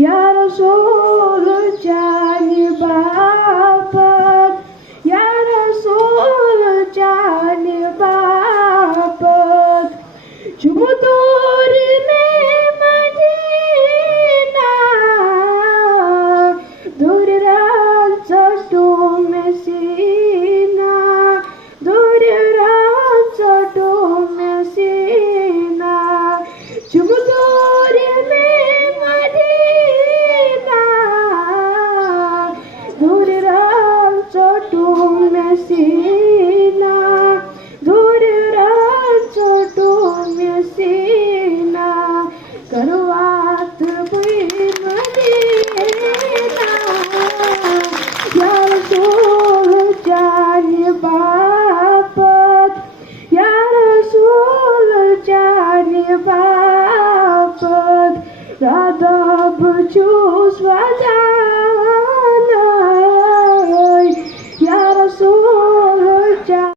या रसूल जानी बापत या रसूल जानी बापत जुमदूर में मदीना दूर राजटों में सीना दूर राजटों में सीना जुमदूर में मदीना दूर राजटों में सीना दूर राजटों में सीना करवात हुई मदीना या रसूल जानी बापत या रसूल जानी बापत राधा बचूस वाजा